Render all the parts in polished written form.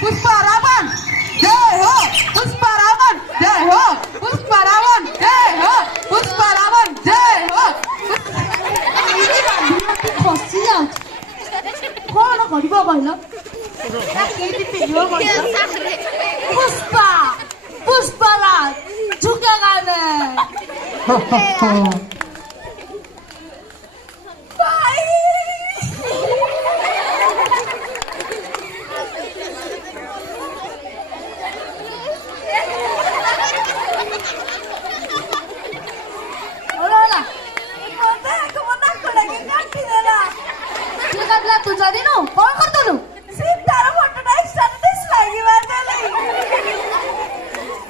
पुष्पारावण जय हो, पुष्पारावण जय हो, पुष्पारावण जय हो, पुष्पारावण जय हो। ଖସି ଯାଉଛି କଣ କରିବ କହିଲ? ପୁଷ୍ପା ପୁଷ୍ପରାଜ ଝୁକେଗା नहीं। तू जानी नो कौन कर दो सीतार फोटोटा स्टेटस लागी मारले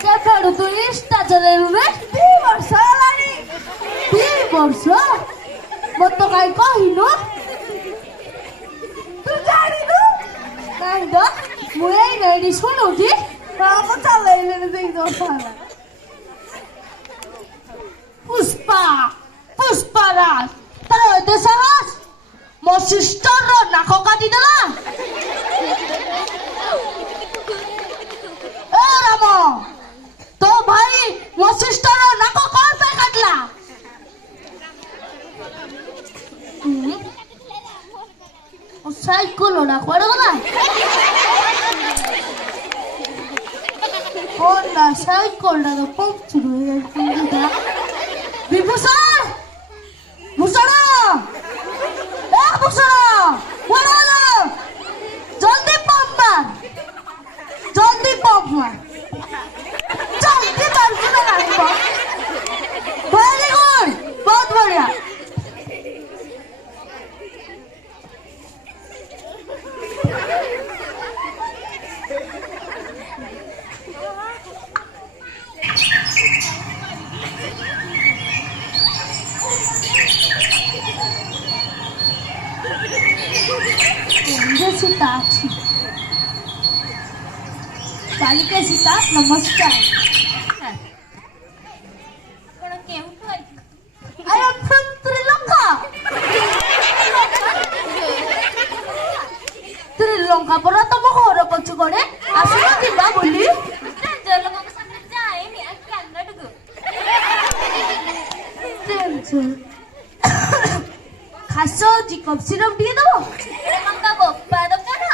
के फेडू तू इंस्टा चलेलु रे 2 वर्ष लानी 2 वर्ष मत काय कहिनो तू जानी नो काय द मुए रेडी सुनु जी काम चलेले देख दो साला पुष्पा पुष्पराज तार एते साहस ମୋ ସିଷ୍ଟର ନାକ କାଟିଦେଲା। ଏ ରାମ ତୋ ଭାଇ ମୋ ସିଷ୍ଟର ନାକ କଣ ପାଇଁ କାଟିଲା? ସାଇକେଲଟା କୁଆଡେ ଗଲା? କଣ ସାଇକେଲଟା ତ ପଙ୍କ୍ଚର ହେଇଯାଇଛି। ବିଭୂଷଣ ଭୂଷଣ जल्दी पंप मार जल्दी पंप मार जल्दी वेरी गुड बहुत बढ़िया। सीता बालिका सीता नमस्कार। I am from Sri-Lanka. Sri-Lanka परा तुम घर पछ करे आसुना दिबा बोली खास जी कप सिरप दिए दो।